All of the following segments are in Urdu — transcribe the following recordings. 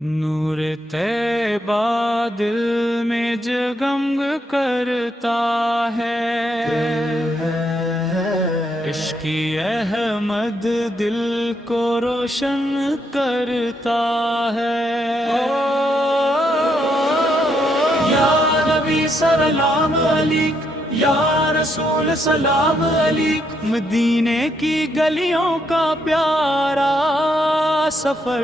نور طیبہ دل میں جگمگ کرتا ہے، عشق احمد دل کو روشن کرتا ہے۔ یا نبی سلام علیک، یا رسول سلام علیک، مدینے کی گلیوں کا پیارا سفر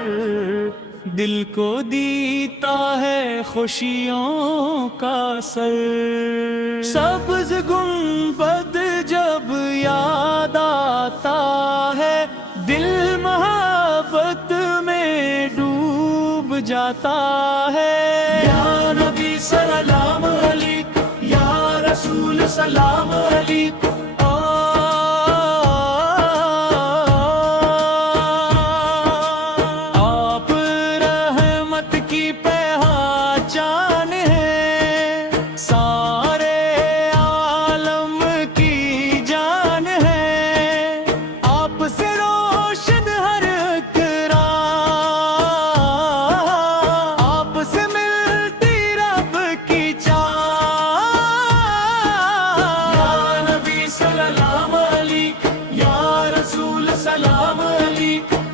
دل کو دیتا ہے خوشیوں کا سر۔ سبز گنبد جب یاد آتا ہے، دل محبت میں ڈوب جاتا ہے۔ یا نبی سلام علیک، یا رسول سلام علیک،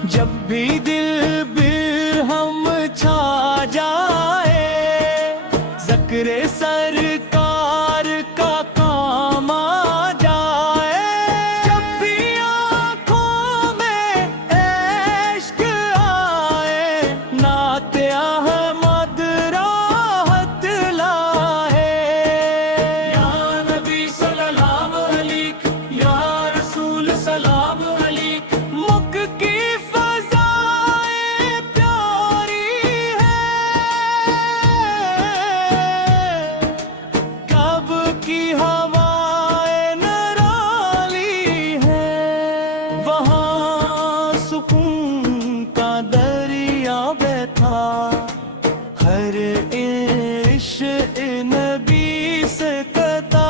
جب بھی دل برہم چھا جائے، ذکر سرکار کا کام آ جائے۔ جب بھی آنکھوں میں عشق آئے، نعت احمد راحت لائے۔ یا نبی سلام علیک، یا رسول سلام علیک، مکھ کی ہر عشق نبی سے قطع۔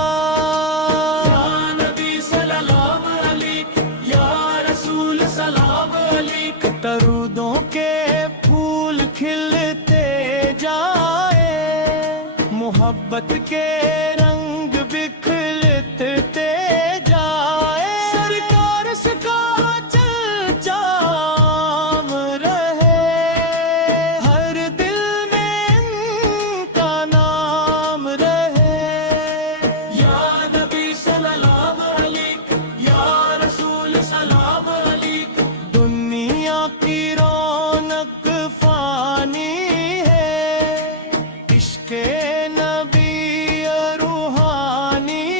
یا نبی سلام علیک، یا رسول سلام علیک، درودوں کے پھول کھلتے جائے، محبت کے رنگ بکھرتے جائے۔ سرکار کا کی رونق فانی ہے، عشق نبی روحانی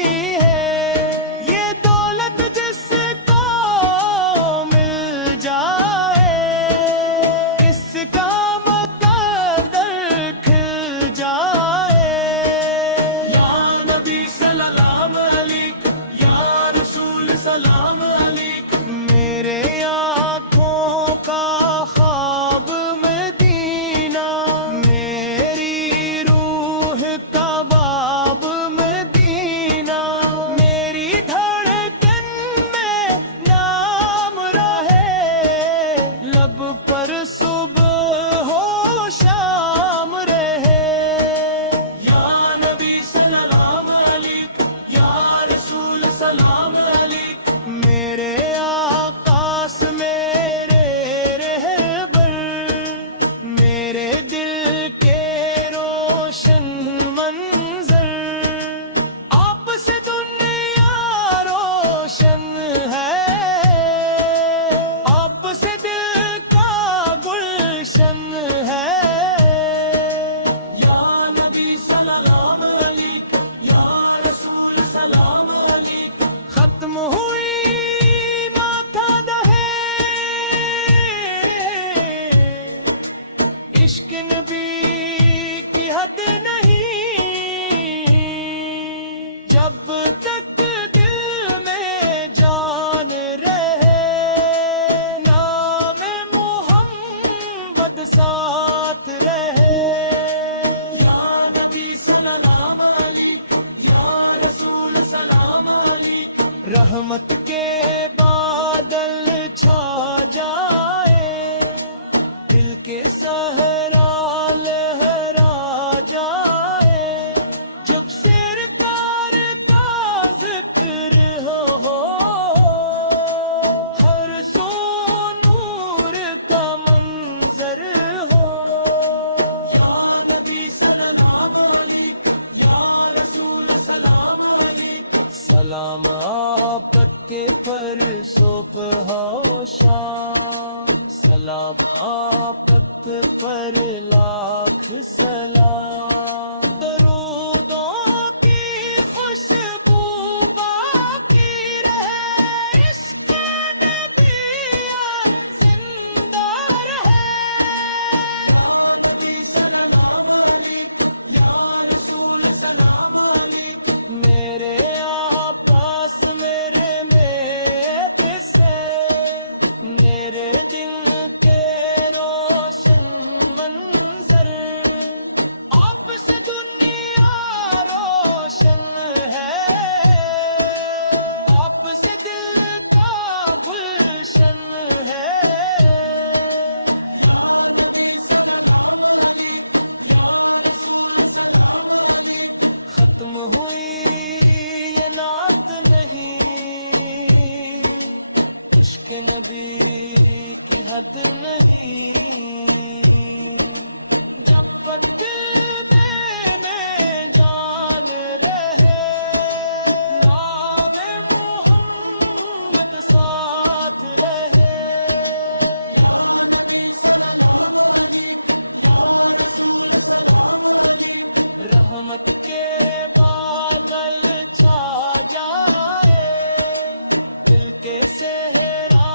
ہے۔ یہ دولت جس کو مل جائے، اس کا مقدر کھل جائے۔ یا نبی سلام علیک، یا رسول سلام علیک، میرے کا خواب مدینہ، میری روح کا باب مدینہ، میری دھڑکن میں نام رہے، لب پر صبح ہو شام رہے۔ یا نبی سلام علیک، یا رسول سلام علیک، میرے آقاس میں عشق نبی کی حد نہیں، جب تک دل میں جان رہے، نام محمد ساتھ رہے۔ یا نبی سلام علیک، یا رسول سلام علیک، رحمت کے بادل چھا جائے، دل کے ساتھ صحرا لہرا جائے جب سرکار کا ذکر ہو ہر سو نور کا منظر ہو یا نبی سلام علیکم یا رسول سلام علیکم سلام آپ کے پر صبح و شام سلام آپ پر لاکھ سلام درودوں کی خوشبو باقی رہے عشق نبی زندہ رہے یا نبی سلام علیکم یا رسول سلام علیکم میرے پاس میرے میت سے میرے دل کے روشن منظر آپ سے دنیا روشن ہے آپ سے دل کا گلشن ہے یا نبی سلام علیکم یا رسول سلام علیکم ختم ہوئی یہ نعت نہیں عشق نبی کی حد نہیں جب تک دل میں جان رہے نام محمد ساتھ رہے یا نبی سلام علیکم یا رسول سلام علیکم رحمت کے بادل چھا جائے دل کے صحرا